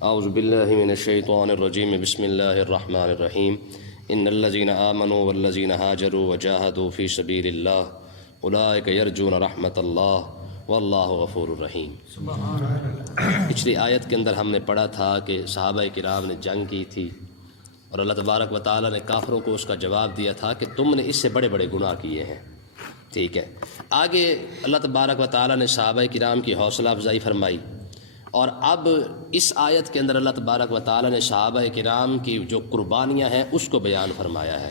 اعوذ باللہ من الشیطان الرجیم بسم اللہ الرحمن الرحیم ان الذین آمنوا والذین ہاجروا وجاہدوا فی سبیل اللہ اولئک یرجون رحمت اللہ واللہ غفور الرحیم۔ پچھلی آیت کے اندر ہم نے پڑھا تھا کہ صحابہ کرام نے جنگ کی تھی اور اللہ تبارک و تعالیٰ نے کافروں کو اس کا جواب دیا تھا کہ تم نے اس سے بڑے بڑے گناہ کیے ہیں۔ ٹھیک ہے، آگے اللہ تبارک و تعالیٰ نے صحابہ کرام کی حوصلہ افزائی فرمائی، اور اب اس آیت کے اندر اللہ تبارک و تعالیٰ نے صحابہ کرام کی جو قربانیاں ہیں اس کو بیان فرمایا ہے۔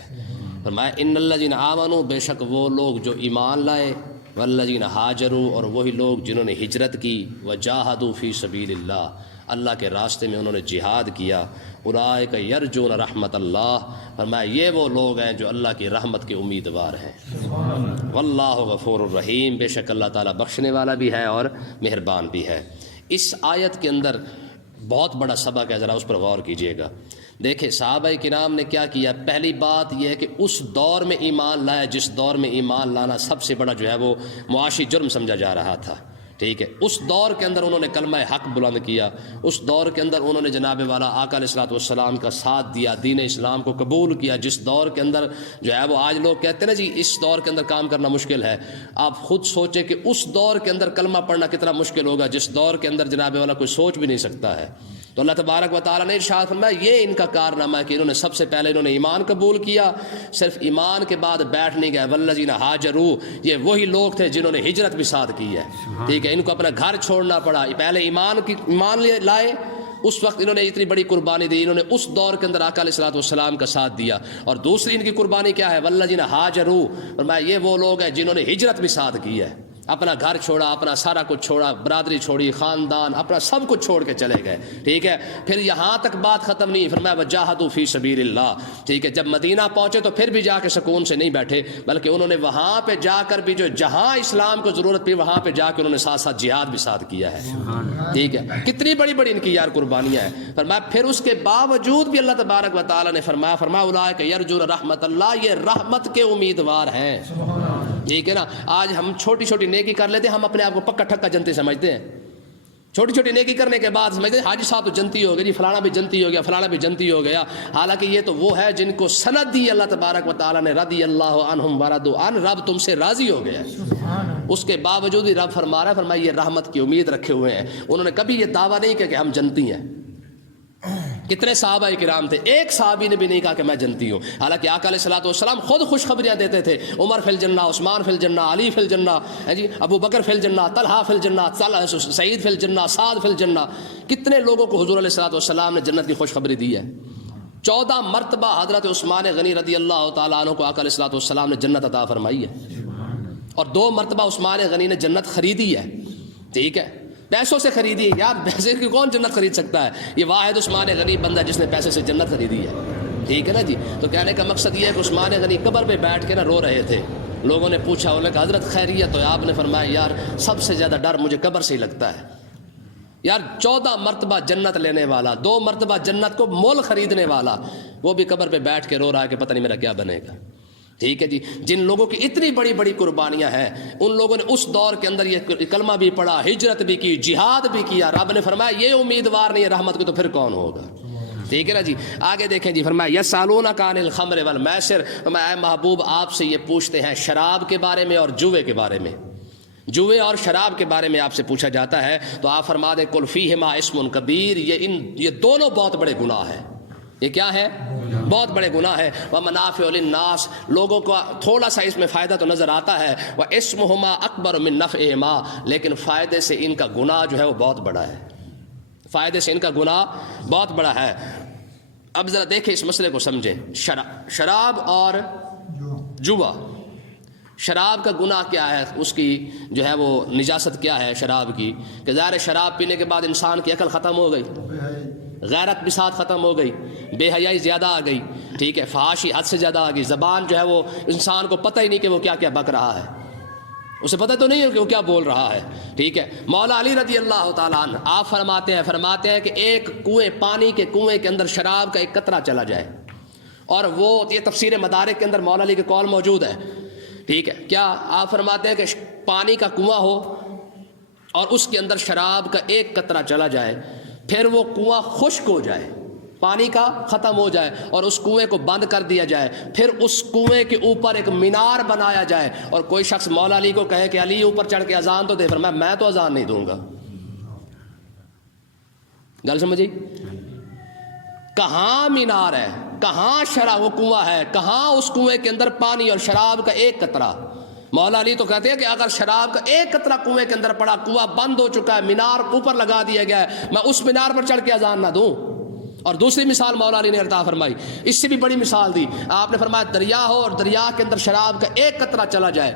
فرمایا ان الذین آمنوا، بے شک وہ لوگ جو ایمان لائے، والذین ہاجروا، اور وہی لوگ جنہوں نے ہجرت کی، وجاہدوا فی سبیل اللہ، اللہ کے راستے میں انہوں نے جہاد کیا، اولئک یرجون رحمت اللہ، فرمایا یہ وہ لوگ ہیں جو اللہ کی رحمت کے امیدوار ہیں۔ واللہ غفور الرحیم، بے شک اللہ تعالیٰ بخشنے والا بھی ہے اور مہربان بھی ہے۔ اس آیت کے اندر بہت بڑا سبق ہے، ذرا اس پر غور کیجئے گا۔ دیکھیں صحابہ کرام نے کیا کیا۔ پہلی بات یہ ہے کہ اس دور میں ایمان لایا جس دور میں ایمان لانا سب سے بڑا جو ہے وہ معاشی جرم سمجھا جا رہا تھا۔ ٹھیک ہے، اس دور کے اندر انہوں نے کلمہ حق بلند کیا، اس دور کے اندر انہوں نے جناب والا آقا علیہ الصلوۃ والسلام کا ساتھ دیا، دین اسلام کو قبول کیا، جس دور کے اندر جو ہے وہ آج لوگ کہتے ہیں نا جی اس دور کے اندر کام کرنا مشکل ہے۔ آپ خود سوچیں کہ اس دور کے اندر کلمہ پڑھنا کتنا مشکل ہوگا جس دور کے اندر جناب والا کوئی سوچ بھی نہیں سکتا ہے۔ تو اللہ تبارک و تعالیٰ نے ارشاد فرمایا یہ ان کا کارنامہ ہے کہ انہوں نے سب سے پہلے انہوں نے ایمان قبول کیا، صرف ایمان کے بعد بیٹھ نہیں گئے۔ والذین ہاجروا، یہ وہی لوگ تھے جنہوں نے ہجرت بھی ساتھ کی ہے۔ ٹھیک ہے، ان کو اپنا گھر چھوڑنا پڑا، پہلے ایمان لائے، اس وقت انہوں نے اتنی بڑی قربانی دی، انہوں نے اس دور کے اندر آقا علیہ الصلوۃ والسلام کا ساتھ دیا۔ اور دوسری ان کی قربانی کیا ہے؟ والذین ہاجروا، فرمایا یہ وہ لوگ ہیں جنہوں نے ہجرت بھی ساتھ کی ہے، اپنا گھر چھوڑا، اپنا سارا کچھ چھوڑا، برادری چھوڑی، خاندان اپنا سب کچھ چھوڑ کے چلے گئے۔ ٹھیک ہے، پھر یہاں تک بات ختم نہیں، فرمایا وجاہدوا فی سبیل اللہ۔ ٹھیک ہے، جب مدینہ پہنچے تو پھر بھی جا کے سکون سے نہیں بیٹھے، بلکہ انہوں نے وہاں پہ جا کر بھی جو جہاں اسلام کو ضرورت پڑی وہاں پہ جا کے انہوں نے ساتھ ساتھ جہاد بھی ساتھ کیا ہے۔ ٹھیک ہے، کتنی بڑی بڑی ان کی یار قربانیاں ہیں۔ فرمایا پھر اس کے باوجود بھی اللہ تبارک و تعالیٰ نے فرمایا اولئک یرجون رحمت اللہ، یہ رحمت کے امیدوار ہیں۔ ٹھیک ہے نا، آج ہم چھوٹی چھوٹی نیکی کر لیتے ہیں، ہم اپنے آپ کو پکا ٹھکا جنتی سمجھتے ہیں۔ چھوٹی چھوٹی نیکی کرنے کے بعد سمجھتے ہیں حاجی صاحب تو جنتی ہو گئے جی، فلانا بھی جنتی ہو گیا، فلانا بھی جنتی ہو گیا۔ حالانکہ یہ تو وہ ہے جن کو سند دی اللہ تبارک و تعالیٰ نے، رضی اللہ عنہم ورضوا عنہ، رب تم سے راضی ہو گیا ہے۔ اس کے باوجود ہی رب فرما رہا ہے، فرمایا یہ رحمت کی امید رکھے ہوئے ہیں۔ انہوں نے کبھی یہ دعویٰ نہیں کیا کہ ہم جنتی ہیں۔ کتنے صحابہ کرام تھے، ایک صحابی نے بھی نہیں کہا کہ میں جنتی ہوں، حالانکہ آقا علیہ الصلوۃ والسلام خود خوشخبریاں دیتے تھے، عمر فی الجنہ، عثمان فی الجنہ، علی فی الجنہ، جی ابو بکر فی الجنہ، طلحہ فی الجنہ، سعید فی الجنہ، سعد فی الجنہ۔ کتنے لوگوں کو حضور علیہ الصلوۃ والسلام نے جنت کی خوشخبری دی ہے۔ 14 مرتبہ حضرت عثمان غنی رضی اللہ تعالیٰ عنہ کو آقا علیہ الصلوۃ والسلام نے جنت عطا فرمائی ہے، اور 2 مرتبہ عثمان غنی نے جنت خریدی ہے۔ ٹھیک ہے، پیسوں سے خریدی ہے، یار پیسے کی کون جنت خرید سکتا ہے؟ یہ واحد عثمان غنی بندہ جس نے پیسے سے جنت خریدی ہے۔ ٹھیک ہے نا جی، تو کہنے کا مقصد یہ ہے کہ عثمان غنی قبر پہ بیٹھ کے نا رو رہے تھے۔ لوگوں نے پوچھا، انہوں نے کہا حضرت خیریت؟ تو آپ نے فرمایا یار سب سے زیادہ ڈر مجھے قبر سے ہی لگتا ہے۔ یار 14 مرتبہ جنت لینے والا، 2 مرتبہ جنت کو مول خریدنے والا، وہ بھی قبر پہ بیٹھ کے رو رہا ہے کہ پتہ نہیں میرا کیا بنے گا۔ ٹھیک ہے جی، جن لوگوں کی اتنی بڑی بڑی قربانیاں ہیں، ان لوگوں نے اس دور کے اندر یہ کلمہ بھی پڑھا، ہجرت بھی کی، جہاد بھی کیا، رب نے فرمایا یہ امیدوار نہیں ہے رحمت کے، تو پھر کون ہوگا؟ ٹھیک ہے نا جی، آگے دیکھیں جی، فرمایا یسألونک عن الخمر والمیسر، فرمایا اے محبوب آپ سے یہ پوچھتے ہیں شراب کے بارے میں اور جوے کے بارے میں، جوے اور شراب کے بارے میں آپ سے پوچھا جاتا ہے، تو آپ فرما دیں قل فیہما اسم کبیر، یہ دونوں بہت بڑے گناہ ہیں۔ یہ کیا ہے؟ بہت بڑے گناہ ہے۔ ومنافع للناس، لوگوں کو تھوڑا سا اس میں فائدہ تو نظر آتا ہے، واسمہما اکبر من نفعہما، لیکن فائدے سے ان کا گناہ جو ہے وہ بہت بڑا ہے، فائدے سے ان کا گناہ بہت بڑا ہے۔ اب ذرا دیکھیں اس مسئلے کو سمجھیں، شراب اور جوا۔ شراب کا گناہ کیا ہے، اس کی جو ہے وہ نجاست کیا ہے شراب کی، کہ ظاہر شراب پینے کے بعد انسان کی عقل ختم ہو گئی، غیرت بھی ساتھ ختم ہو گئی، بے حیائی زیادہ آ گئی، ٹھیک ہے، فحاشی حد سے زیادہ آ گئی، زبان جو ہے وہ انسان کو پتہ ہی نہیں کہ وہ کیا کیا بک رہا ہے، اسے پتہ تو نہیں ہے کہ وہ کیا بول رہا ہے۔ ٹھیک ہے، مولا علی رضی اللہ تعالیٰ عنہ آپ فرماتے ہیں کہ ایک پانی کے کنویں کے اندر شراب کا ایک قطرہ چلا جائے، اور وہ یہ تفسیر مدارک کے اندر مولا علی کے قول موجود ہے۔ ٹھیک ہے، کیا آپ فرماتے ہیں کہ پانی کا کنواں ہو اور اس کے اندر شراب کا ایک قطرہ چلا جائے، پھر وہ کنواں خشک ہو جائے، پانی کا ختم ہو جائے اور اس کنویں کو بند کر دیا جائے، پھر اس کنویں کے اوپر ایک مینار بنایا جائے، اور کوئی شخص مولا علی کو کہے کہ علی اوپر چڑھ کے اذان تو دے، فرمایا میں تو اذان نہیں دوں گا. گل سمجھی؟ کہاں مینار ہے، کہاں شراب وہ کنواں ہے، کہاں اس کنویں کے اندر پانی اور شراب کا ایک قطرہ. مولا علی تو کہتے ہیں کہ اگر شراب کا ایک قطرہ کنویں کے اندر پڑا، کنواں بند ہو چکا ہے، مینار اوپر لگا دیا گیا ہے، میں اس مینار پر چڑھ کے اذان نہ دوں. اور دوسری مثال مولا علی نے عطا فرمائی، اس سے بھی بڑی مثال دی. آپ نے فرمایا دریا ہو اور دریا کے اندر شراب کا ایک قطرہ چلا جائے،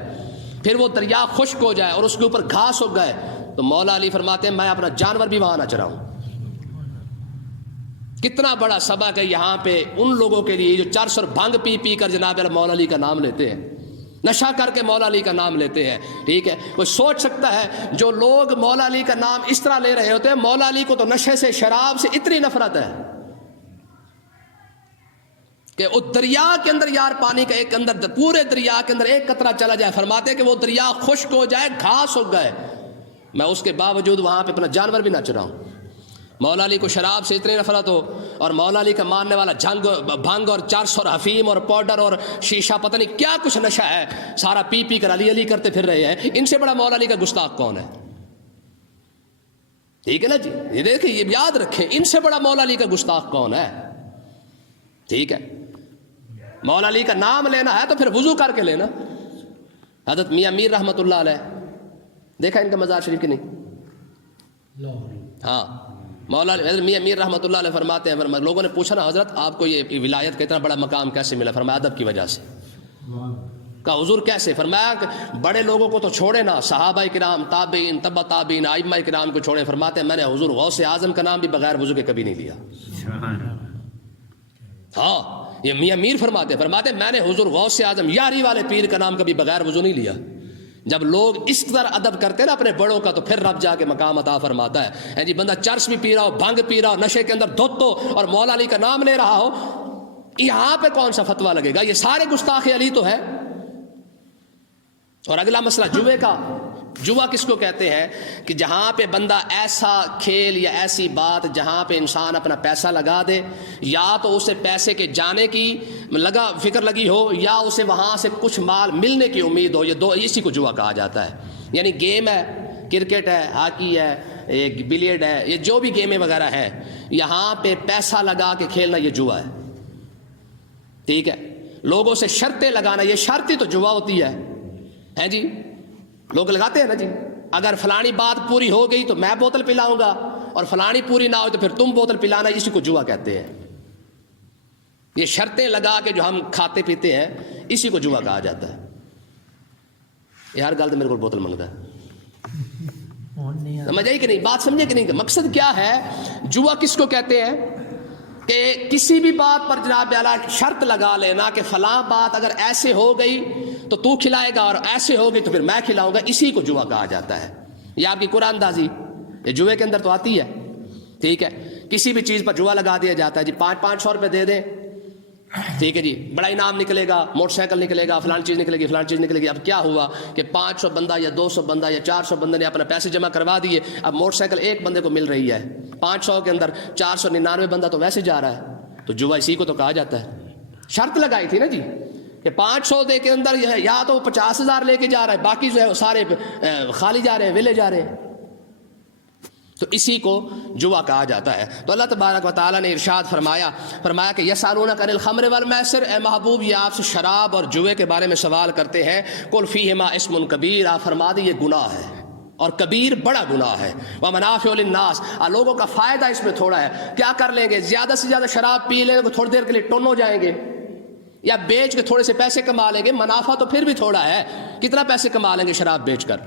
پھر وہ دریا خشک ہو جائے اور اس کے اوپر گھاس ہو گئے، تو مولا علی فرماتے ہیں میں اپنا جانور بھی وہاں نہ چراؤں. کتنا بڑا سبق ہے یہاں پہ ان لوگوں کے لیے جو چرس اور بھنگ پی پی کر جناب مولا علی کا نام لیتے ہیں، نشہ کر کے مولا علی کا نام لیتے ہیں. ٹھیک ہے، کوئی سوچ سکتا ہے جو لوگ مولا علی کا نام اس طرح لے رہے ہوتے ہیں، مولا علی کو تو نشے سے، شراب سے اتنی نفرت ہے کہ اس دریا کے اندر یار پانی کا ایک اندر پورے دریا کے اندر ایک قطرہ چلا جائے، فرماتے ہیں کہ وہ دریا خشک ہو جائے، گھاس ہو گئے، میں اس کے باوجود وہاں پہ اپنا جانور بھی نہ چراؤں. مولا علی کو شراب سے اتنی نفرت ہو، اور مولا علی کا ماننے والا بھنگ اور چرس اور حفیم اور پاؤڈر اور شیشہ پتہ نہیں کیا کچھ نشہ ہے، سارا پی پی کر علی علی کرتے پھر رہے ہیں. ان سے بڑا مولا علی کا گستاخ کون ہے؟ ٹھیک ہے نا جی، یہ دیکھیں، یہ یاد رکھیں، ان سے بڑا مولا علی کا گستاخ کون ہے؟ ٹھیک ہے، مولا علی کا نام لینا ہے تو پھر وضو کر کے لینا. حضرت میاں میر رحمۃ اللہ علیہ، دیکھا ان کا مزار شریف کی نہیں؟ ہاں، مولا حضرت میاں میر رحمۃ اللہ علیہ فرماتے ہیں، لوگوں نے پوچھا نا حضرت آپ کو یہ ولایت کا اتنا بڑا مقام کیسے ملا؟ فرمایا ادب کی وجہ سے. کہا حضور کیسے؟ فرمایا کہ بڑے لوگوں کو تو چھوڑے نا، صحابہ کرام، تابعین، تبع تابعین، ائمہ کرام کو چھوڑے. فرماتے ہیں میں نے حضور غوث اعظم کا نام بھی بغیر وضو کے کبھی نہیں لیا. ہاں، یہ میاں میر فرماتے ہیں میں نے حضور غوث اعظم یاری والے پیر کا نام کبھی بغیر وضو نہیں لیا. جب لوگ اس طرح ادب کرتے ہیں نا اپنے بڑوں کا، تو پھر رب جا کے مقام عطا فرماتا ہے. جی بندہ چرس بھی پی رہا ہو، بھنگ پی رہا ہو، نشے کے اندر دھت ہو اور مولا علی کا نام لے رہا ہو، یہاں پہ کون سا فتویٰ لگے گا؟ یہ سارے گستاخ علی تو ہے. اور اگلا مسئلہ جوے کا. جوا کس کو کہتے ہیں؟ کہ جہاں پہ بندہ ایسا کھیل یا ایسی بات جہاں پہ انسان اپنا پیسہ لگا دے، یا تو اسے پیسے کے جانے کی فکر لگی ہو، یا اسے وہاں سے کچھ مال ملنے کی امید ہو، یہ دو، اسی کو جوا کہا جاتا ہے. یعنی گیم ہے، کرکٹ ہے، ہاکی ہے، بلیئرڈ ہے، یہ جو بھی گیمیں وغیرہ ہیں، یہاں پہ پیسہ لگا کے کھیلنا یہ جوا ہے. ٹھیک ہے، لوگوں سے شرطیں لگانا، یہ شرط ہی تو جوا ہوتی ہے جی. لوگ لگاتے ہیں نا جی، اگر فلانی بات پوری ہو گئی تو میں بوتل پلاؤں گا، اور فلانی پوری نہ ہو تو پھر تم بوتل پلانا، اسی کو جوا کہتے ہیں. یہ شرطیں لگا کے جو ہم کھاتے پیتے ہیں، اسی کو جوا کہا جاتا ہے. یہ ہر گل تو میرے کو بوتل منگتا ہے، سمجھ آئی کہ نہیں؟ بات سمجھے کہ نہیں؟ مقصد کیا ہے؟ جوا کس کو کہتے ہیں؟ کہ کسی بھی بات پر جناب اعلیٰ شرط لگا لینا کہ فلاں بات اگر ایسے ہو گئی تو تو کھلائے گا، اور ایسے ہو گئی تو پھر میں کھلاؤں گا، اسی کو جوا کہا جاتا ہے. یہ آپ کی قرآن اندازی یہ جوے کے اندر تو آتی ہے. ٹھیک ہے، کسی بھی چیز پر جوا لگا دیا جاتا ہے. جی 500 روپے دے دیں، ٹھیک ہے جی، بڑا انعام نکلے گا، موٹر سائیکل نکلے گا، فلان چیز نکلے گی، فلان چیز نکلے گی. اب کیا ہوا کہ 500 بندہ یا 200 بندہ یا 400 بندے نے اپنا پیسے جمع کروا دیے، اب موٹر سائیکل ایک بندے کو مل رہی ہے، 500 کے اندر 499 بندہ تو ویسے جا رہا ہے، تو جوا اسی کو تو کہا جاتا ہے. شرط لگائی تھی نا جی کہ 500 دے کے اندر یا تو 50,000 لے کے جا رہا ہے، باقی جو ہے سارے خالی جا رہے ہیں، ویلے جا رہے ہیں، تو اسی کو جوا کہا جاتا ہے. تو اللہ تبارک و تعالیٰ نے ارشاد فرمایا کہ یسألونک عن الخمر والمیسر، اے محبوب یہ آپ سے شراب اور جوے کے بارے میں سوال کرتے ہیں. قل فیہما اسم کبیر، آپ فرما دیے یہ گناہ ہے اور کبیر بڑا گناہ ہے. ومنافع للناس، لوگوں کا فائدہ اس میں تھوڑا ہے. کیا کر لیں گے؟ زیادہ سے زیادہ شراب پی لیں گے، تھوڑی دیر کے لیے ٹون ہو جائیں گے، یا بیچ کے تھوڑے سے پیسے کما لیں گے. منافع تو پھر بھی تھوڑا ہے، کتنا پیسے کما لیں گے شراب بیچ کر؟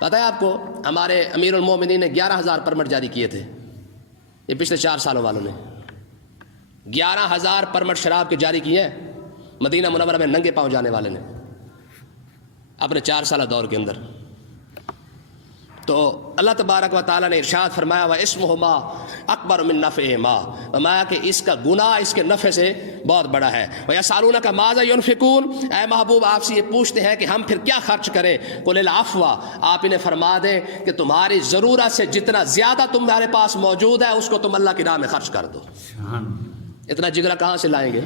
پتہ ہے آپ کو ہمارے امیر المومنین نے 11,000 پرمٹ جاری کیے تھے، یہ پچھلے 4 سالوں والوں نے 11,000 پرمٹ شراب کے جاری کیے ہیں مدینہ منورہ میں ننگے پاؤں جانے والے نے اپنے 4 سالہ دور کے اندر. تو اللہ تبارک و تعالیٰ نے ارشاد فرمایا وَإِسْمُهُمَا أَكْبَرُ مِن نَفْعِهِمَا، فرمایا کہ اس کا گناہ اس کے نفع سے بہت بڑا ہے۔ وَيَسْأَلُونَكَ مَاذَا يُنْفِقُونَ، اے محبوب آپ سے یہ پوچھتے ہیں کہ ہم پھر کیا خرچ کریں، قُلِ الْعَفْوَ، آپ انہیں فرما دیں کہ تمہاری ضرورت سے جتنا زیادہ تمہارے پاس موجود ہے اس کو تم اللہ کی راہ میں خرچ کر دو۔ اتنا جگرا کہاں سے لائیں گے؟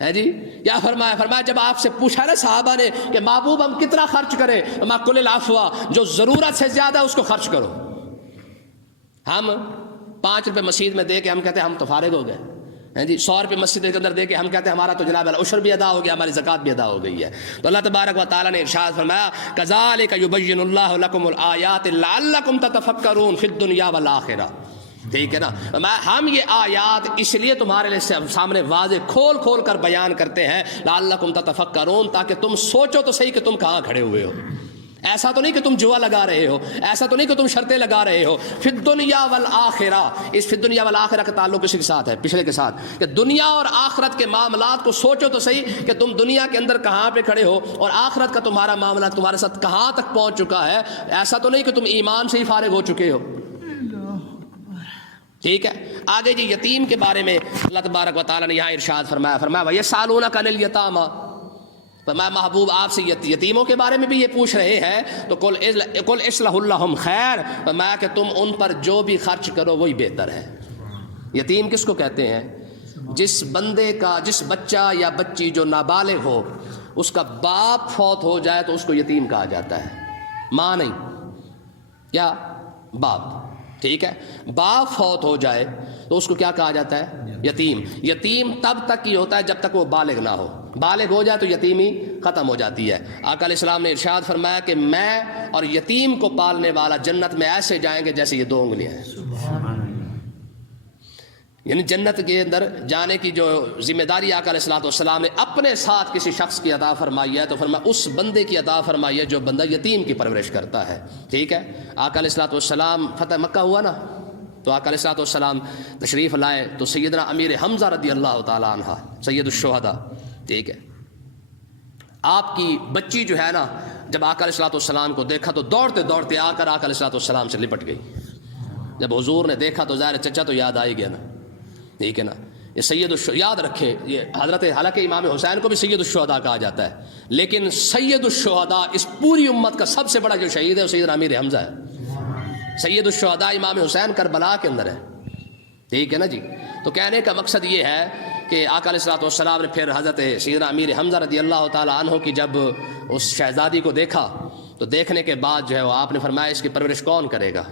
ہے جی، کیا فرمایا؟ فرمایا جب آپ سے پوچھا نا صحابہ نے کہ محبوب ہم کتنا خرچ کریں، قل العفو، جو ضرورت سے زیادہ اس کو خرچ کرو۔ ہم 5 روپے مسجد میں دے کے ہم کہتے ہیں ہم تو فارغ ہو گئے ہیں جی، 100 روپے مسجد کے اندر دے کے ہم کہتے ہیں ہمارا تو جناب العشر بھی ادا ہو گیا، ہماری زکوٰۃ بھی ادا ہو گئی ہے۔ تو اللہ تبارک و تعالیٰ نے ارشاد فرمایا کذالک یبین اللہ لکم الآیات لعلکم تتفکرون فی الدنیا والآخرہ، ٹھیک ہے نا۔ ہم یہ آیات اس لیے تمہارے لیے سامنے واضح کھول کھول کر بیان کرتے ہیں لعلکم تتفکرون، تاکہ تم سوچو تو صحیح کہ تم کہاں کھڑے ہوئے ہو۔ ایسا تو نہیں کہ تم جوا لگا رہے ہو، ایسا تو نہیں کہ تم شرطیں لگا رہے ہو۔ فی الدنیا والآخرہ، اس فی الدنیا والآخرہ کا تعلق کسی کے ساتھ ہے؟ پچھلے کے ساتھ، کہ دنیا اور آخرت کے معاملات کو سوچو تو صحیح کہ تم دنیا کے اندر کہاں پہ کھڑے ہو اور آخرت کا تمہارا معاملہ تمہارے ساتھ کہاں تک پہنچ چکا ہے۔ ایسا تو نہیں کہ تم ایمان سے ہی فارغ ہو چکے ہو۔ ٹھیک ہے، آگے جی یتیم کے بارے میں اللہ تبارک و تعالیٰ نے یہاں ارشاد فرمایا وَيَسْأَلُونَكَ عَنِ الْيَتَامَى، فرمایا محبوب آپ سے یتیموں کے بارے میں بھی یہ پوچھ رہے ہیں، تو قُلْ إِصْلَحُ لَهُمْ خَيْرٌ، فرمایا کہ تم ان پر جو بھی خرچ کرو وہی بہتر ہے۔ یتیم کس کو کہتے ہیں؟ جس بندے کا، جس بچہ یا بچی جو نابالغ ہو، اس کا باپ فوت ہو جائے تو اس کو یتیم کہا جاتا ہے، ماں نہیں، کیا؟ باپ، ٹھیک ہے۔ باپ فوت ہو جائے تو اس کو کیا کہا جاتا ہے؟ یتیم۔ یتیم تب تک ہی ہوتا ہے جب تک وہ بالغ نہ ہو، بالغ ہو جائے تو یتیمی ختم ہو جاتی ہے۔ آقا علیہ السلام نے ارشاد فرمایا کہ میں اور یتیم کو پالنے والا جنت میں ایسے جائیں گے جیسے یہ 2 انگلیاں ہیں۔ یعنی جنت کے اندر جانے کی جو ذمہ داری آقا علیہ السلام نے اپنے ساتھ کسی شخص کی عطا فرمائی ہے، تو فرمایا اس بندے کی عطا فرمائی ہے جو بندہ یتیم کی پرورش کرتا ہے، ٹھیک ہے۔ آقا علیہ السلام فتح مکہ ہوا نا، تو آقا علیہ السلام تشریف لائے تو سیدنا امیر حمزہ رضی اللہ تعالیٰ عنہ، سید الشہداء، ٹھیک ہے، آپ کی بچی جو ہے نا، جب آقا علیہ السلام کو دیکھا تو دوڑتے دوڑتے آ کر آقا علیہ السلام سے لپٹ گئی۔ جب حضور نے دیکھا تو ظاہر چچا تو یاد آئی گیا نا، ٹھیک ہے نا۔ یہ سید یاد رکھے، یہ حضرت، حالانکہ امام حسین کو بھی سید الشہداء کہا جاتا ہے، لیکن سید الشہداء اس پوری امت کا سب سے بڑا جو شہید ہے وہ سیدنا امیر حمزہ ہے۔ سید الشہداء امام حسین کربلا کے اندر ہے، ٹھیک ہے نا جی۔ تو کہنے کا مقصد یہ ہے کہ آقا علیہ السلام نے پھر حضرت سیدنا امیر حمزہ رضی اللہ تعالیٰ عنہ کی جب اس شہزادی کو دیکھا تو دیکھنے کے بعد جو ہے وہ آپ نے فرمایا اس کی پرورش کون کرے گا،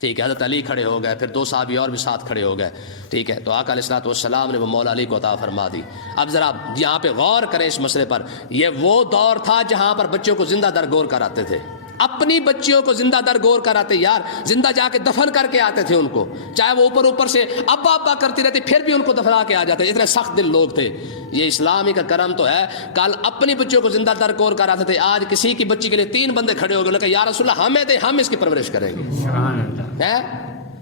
ٹھیک ہے۔ حضرت علی کھڑے ہو گئے، پھر 2 صحابی اور بھی ساتھ کھڑے ہو گئے، ٹھیک ہے۔ تو آقا علیہ السلام نے وہ مولا علی کو عطا فرما دی۔ اب ذرا یہاں پہ غور کریں اس مسئلے پر، یہ وہ دور تھا جہاں پر بچوں کو زندہ درگور کراتے تھے، اپنی بچیوں کو زندہ درگور کراتے، یار زندہ جا کے دفن کر کے آتے تھے ان کو، چاہے وہ اوپر سے ابا ابا کرتی رہتی پھر بھی ان کو دفنا کے آ جاتے، اتنے سخت دل لوگ تھے۔ یہ اسلامی کا کرم تو ہے، کل اپنی بچیوں کو زندہ درگور کراتے تھے، آج کسی کی بچی کے لیے 3 بندے کھڑے ہو گئے کہ یا رسول اللہ ہمیں دے، ہم اس کی پرورش کریں گے۔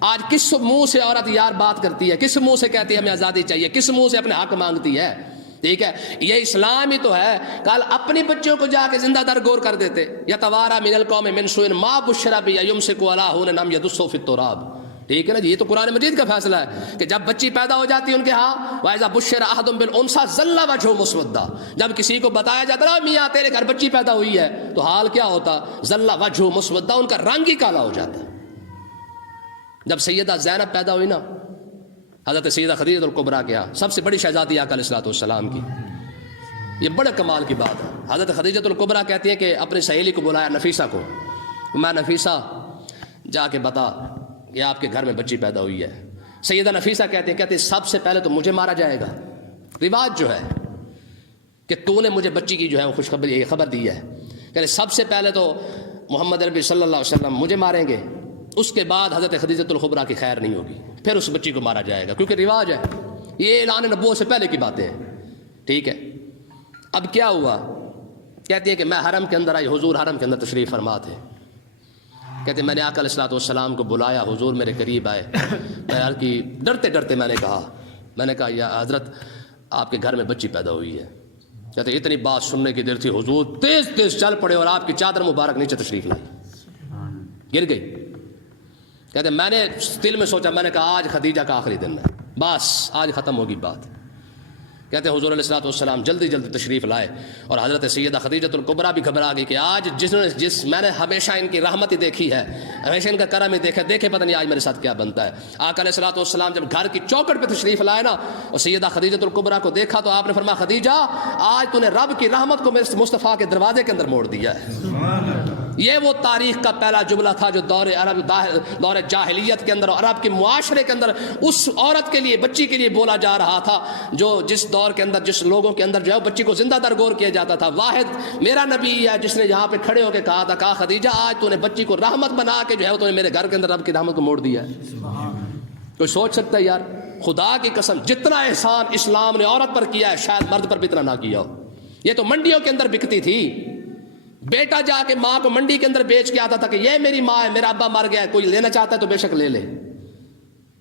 آج کس منہ سے عورت یار بات کرتی ہے، کس منہ سے کہتی ہے ہمیں آزادی چاہیے، کس منہ سے اپنے حق مانگتی ہے، ٹھیک ہے۔ یہ اسلام ہی تو ہے، کل اپنی بچوں کو جا کے زندہ درگور کر دیتے۔ یتوارا من القوم من سوء ما بشر به یمسک علی هون لم یدسوا فی التراب، ٹھیک ہے نا جی۔ یہ تو قرآن مجید کا فیصلہ ہے کہ جب بچی پیدا ہو جاتی ہے ان کے ہاں، وَإِذَا بُشِّرَ أَحَدٌ بِالْأُنثىٰ ظَلَّ وَجْهُهُ مُسْوَدًّا، جب کسی کو بتایا جاتا ہے میاں تیرے گھر بچی پیدا ہوئی ہے تو حال کیا ہوتا؟ ظَلَّ وَجْهُهُ مُسْوَدًّا، ان کا رنگ ہی کالا ہو جاتا ہے۔ جب سیدہ زینب پیدا ہوئی نا، حضرت سیدہ خدیجہ الکبریٰ کے ہاں، سب سے بڑی شہزادی آقا علیہ السلام کی، یہ بڑے کمال کی بات ہے۔ حضرت خدیجہ الکبریٰ کہتی ہیں کہ اپنی سہیلی کو بلایا، نفیسہ کو، میں نفیسہ جا کے بتا یہ آپ کے گھر میں بچی پیدا ہوئی ہے۔ سیدہ نفیسہ کہتے ہیں سب سے پہلے تو مجھے مارا جائے گا، رواج جو ہے کہ تو نے مجھے بچی کی جو ہے وہ خوشخبری یہ خبر دی ہے، کہتے سب سے پہلے تو محمد نبی صلی اللہ علیہ وسلم مجھے ماریں گے، اس کے بعد حضرت خدیجہ الکبریٰ کی خیر نہیں ہوگی، پھر اس بچی کو مارا جائے گا، کیونکہ رواج ہے، یہ اعلان نبوت سے پہلے کی باتیں ہیں، ٹھیک ہے۔ اب کیا ہوا؟ کہتی ہے کہ میں حرم کے اندر آئی، حضور حرم کے اندر تشریف فرما تھے، کہتے میں نے آقا علیہ السلام کو بلایا، حضور میرے قریب آئے، میں کی ڈرتے ڈرتے میں نے کہا یا حضرت آپ کے گھر میں بچی پیدا ہوئی ہے۔ کہتے اتنی بات سننے کی دیر تھی، حضور تیز تیز چل پڑے اور آپ کی چادر مبارک نیچے تشریف لائی، گر گئی. کہتے میں نے دل میں سوچا، میں نے کہا آج خدیجہ کا آخری دن ہے، بس آج ختم ہوگی بات. کہتے ہیں حضور علیہ الصلوۃ والسلام جلدی جلدی تشریف لائے اور حضرت سیدہ خدیجۃ الکبریٰ بھی گھبرا گئی کہ آج میں نے ہمیشہ ان کی رحمت ہی دیکھی ہے، ہمیشہ ان کا کرم ہی دیکھے پتہ نہیں آج میرے ساتھ کیا بنتا ہے. آقا علیہ الصلوۃ والسلام جب گھر کی چوکھٹ پہ تشریف لائے نا اور سیدہ خدیجۃ الکبریٰ کو دیکھا تو آپ نے فرمایا خدیجہ آج تو نے رب کی رحمت کو میرے مصطفیٰ کے دروازے کے اندر موڑ دیا ہے. یہ وہ تاریخ کا پہلا جملہ تھا جو دور جاہلیت کے اندر اور عرب کے معاشرے کے اندر اس عورت کے لیے، بچی کے لیے بولا جا رہا تھا جو جس دور کے اندر، جس لوگوں کے اندر جو ہے بچی کو زندہ درگور کیا جاتا تھا. واحد میرا نبی ہے جس نے یہاں پہ کھڑے ہو کے کہا تھا، کہا خدیجہ آج تو نے بچی کو رحمت بنا کے جو ہے تو نے میرے گھر کے اندر رب کی رحمت کو موڑ دیا ہے. کوئی سوچ سکتا ہے یار؟ خدا کی قسم جتنا احسان اسلام نے عورت پر کیا ہے شاید مرد پر بھی اتنا نہ کیا ہو. یہ تو منڈیوں کے اندر بکتی تھی، بیٹا جا کے ماں کو منڈی کے اندر بیچ کے آتا تھا کہ یہ میری ماں ہے، میرا ابا مر گیا ہے، کوئی لینا چاہتا ہے تو بے شک لے لے.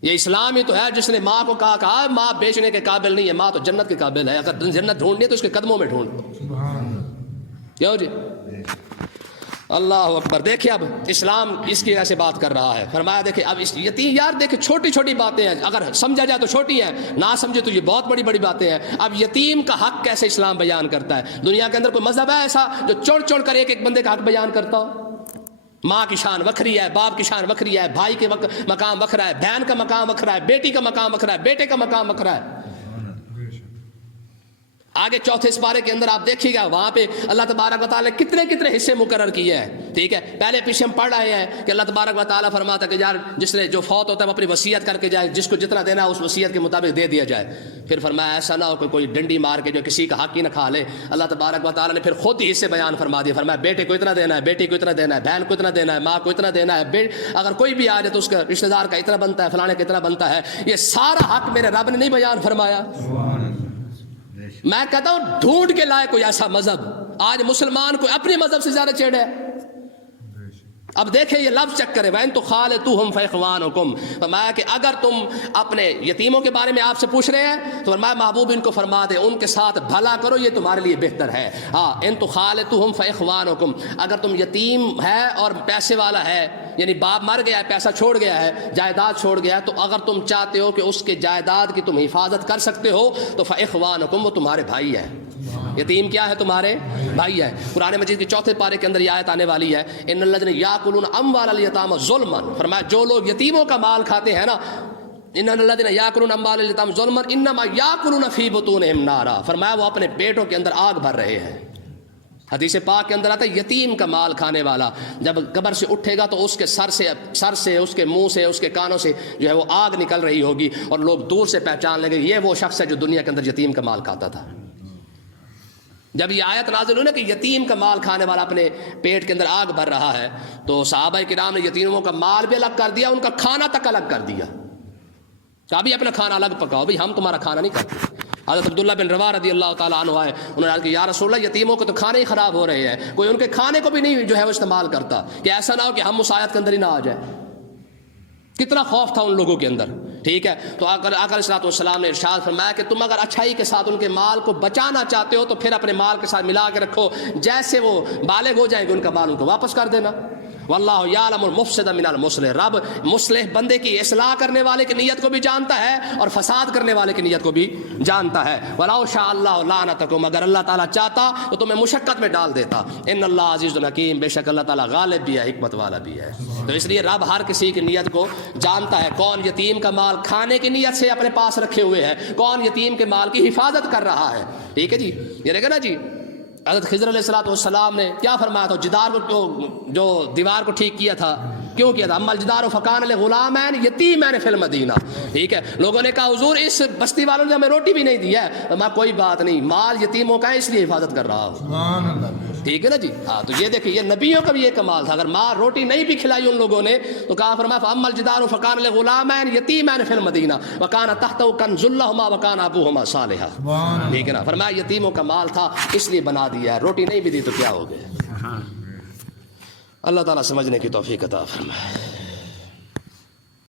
یہ اسلام ہی تو ہے جس نے ماں کو کہا ماں بیچنے کے قابل نہیں ہے، ماں تو جنت کے قابل ہے، اگر جنت ڈھونڈنی ہے تو اس کے قدموں میں ڈھونڈ لو. کیوں جی؟ اللہ اکبر. دیکھیں اب اسلام اس کی ایسے بات کر رہا ہے. فرمایا دیکھیں اب اس یتیم، یار دیکھیں چھوٹی چھوٹی باتیں ہیں، اگر سمجھا جائے تو چھوٹی ہیں، نہ سمجھے تو یہ بہت بڑی بڑی باتیں ہیں. اب یتیم کا حق کیسے اسلام بیان کرتا ہے؟ دنیا کے اندر کوئی مذہب ہے ایسا جو چڑ کر ایک بندے کا حق بیان کرتا ہو؟ ماں کی شان وکھری ہے، باپ کی شان وکھری ہے، بھائی کے مقام وکھرا ہے، بہن کا مقام وکھرا ہے، بیٹی کا مقام وکھرا ہے، بیٹے کا مقام وکھرا ہے. آگے چوتھے سپارے کے اندر آپ دیکھیے گا وہاں پہ اللہ تبارک و تعالیٰ نے کتنے حصے مقرر کیے ہیں. ٹھیک ہے، پہلے پیچھے ہم پڑھ رہے ہیں کہ اللہ تبارک و تعالیٰ فرماتا ہے کہ یار جس نے جو فوت ہوتا ہے وہ اپنی وصیت کر کے جائے، جس کو جتنا دینا ہے اس وصیت کے مطابق دے دیا جائے. پھر فرمایا ایسا نہ ہو کہ کوئی ڈنڈی مار کے جو کسی کا حق ہی نہ کھا لے. اللہ تبارک و تعالیٰ نے پھر خود ہی حصے بیان فرما دیا. فرمایا بیٹے کو اتنا دینا ہے، بیٹی کو اتنا دینا ہے، بہن کو اتنا دینا ہے، ماں کو اتنا دینا ہے، اگر کوئی بھی آ جائے تو اس کا رشتہ دار کا اتنا بنتا ہے، فلانے کا اتنا بنتا ہے. یہ سارا حق میرے رب نے نہیں بیان فرمایا؟ میں کہتا ہوں ڈھونڈ کے لائے کوئی ایسا مذہب. آج مسلمان کو اپنے مذہب سے زیادہ چیڑ ہے. اب دیکھیں یہ لفظ چیک کرے، وَإِن تُخَالِطُوهُمْ فَإِخْوَانُكُمْ. فرمایا کہ اگر تم اپنے یتیموں کے بارے میں آپ سے پوچھ رہے ہیں تو فرمایا محبوب ان کو فرما دے ان کے ساتھ بھلا کرو، یہ تمہارے لیے بہتر ہے. إِن تُخَالِطُوهُمْ فَإِخْوَانُكُمْ. اگر تم یتیم ہے اور پیسے والا ہے، یعنی باپ مر گیا ہے، پیسہ چھوڑ گیا ہے، جائیداد چھوڑ گیا ہے، تو اگر تم چاہتے ہو کہ اس کے جائیداد کی تم حفاظت کر سکتے ہو تو فإخوانکم، وہ تمہارے بھائی ہے. یتیم کیا ہے؟ تمہارے بھائی ہے. قرآن مجید کے چوتھے پارے کے اندر یہ آیت آنے والی ہے، ان الذین یاکلون اموال الیتامی ظلما. فرمایا جو لوگ یتیموں کا مال کھاتے ہیں نا، ان الذین یاکلون اموال الیتامی ظلما انما یاکلون فی بطونہم نارا. فرمایا وہ اپنے پیٹوں کے اندر آگ بھر رہے ہیں. حدیث پاک کے اندر آتا ہے یتیم کا مال کھانے والا جب قبر سے اٹھے گا تو اس کے سر سے اس کے منہ سے اس کے کانوں سے جو ہے وہ آگ نکل رہی ہوگی اور لوگ دور سے پہچان لیں گے یہ وہ شخص ہے جو دنیا کے اندر یتیم کا مال کھاتا تھا. جب یہ آیت نازل ہوئی نا کہ یتیم کا مال کھانے والا اپنے پیٹ کے اندر آگ بھر رہا ہے تو صحابہ کرام نے یتیموں کا مال بھی الگ کر دیا، ان کا کھانا تک الگ کر دیا. ابھی اپنا کھانا الگ پکاؤ، بھائی ہم تمہارا کھانا نہیں کھاتے. حضرت عبداللہ بن رواحہ رضی اللہ تعالیٰ عنہ آئے، انہوں نے کہا کہ یا رسول اللہ یتیموں کو تو کھانے ہی خراب ہو رہے ہیں، کوئی ان کے کھانے کو بھی نہیں جو ہے وہ استعمال کرتا، کہ ایسا نہ ہو کہ ہم اس آیت کے اندر ہی نہ آ جائے. کتنا خوف تھا ان لوگوں کے اندر. ٹھیک ہے، تو آقا علیہ الصلوۃ والسلام نے ارشاد فرمایا کہ تم اگر اچھائی کے ساتھ ان کے مال کو بچانا چاہتے ہو تو پھر اپنے مال کے ساتھ ملا کے رکھو، جیسے وہ بالغ ہو جائیں گے ان کا مال ان کو واپس کر دینا. واللہ یعلم المفسد من المصلح. رب مصلح بندے کی اصلاح کرنے والے کی نیت کو بھی جانتا ہے اور فساد کرنے والے کی نیت کو بھی جانتا ہے. ولو شاء اللہ لعنتکم. اگر اللہ تعالیٰ چاہتا تو تمہیں مشقت میں ڈال دیتا. ان اللہ عزیز حکیم. بے شک اللہ تعالیٰ غالب بھی ہے، حکمت والا بھی ہے. تو اس لیے رب ہر کسی کی نیت کو جانتا ہے. کون یتیم کا مال کھانے کی نیت سے اپنے پاس رکھے ہوئے ہے، کون یتیم کے مال کی حفاظت کر رہا ہے. ٹھیک ہے جی، یہ رہے گا نا جی. حضرت خضر علیہ الصلوۃ والسلام نے کیا فرمایا تھا؟ جدار کو جو دیوار کو ٹھیک کیا تھا، کیوں کیا تھا؟ اما الجدار فکان لغلامین یتیمین فی المدینہ. ٹھیک ہے، لوگوں نے کہا حضور اس بستی والوں نے ہمیں روٹی بھی نہیں دی ہے. میں کوئی بات نہیں، مال یتیموں کا ہے اس لیے حفاظت کر رہا ہوں. سبحان اللہ. ٹھیک ہے نا جی. ہاں، تو یہ دیکھیں یہ نبیوں کا بھی یہ کمال تھا. اگر ماں روٹی نہیں بھی کھلائی ان لوگوں نے تو کہا فرمایا اما الجدار فکان لغلامین یتیمین فی المدینہ وکان تحتہ کنز لہما وکان ابوہما صالحا. ٹھیک ہے نا. فرمایا یتیموں کا مال تھا اس لیے بنا دیا ہے، روٹی نہیں بھی دی تو کیا ہو گیا. اللہ تعالیٰ سمجھنے کی توفیق عطا فرمائے.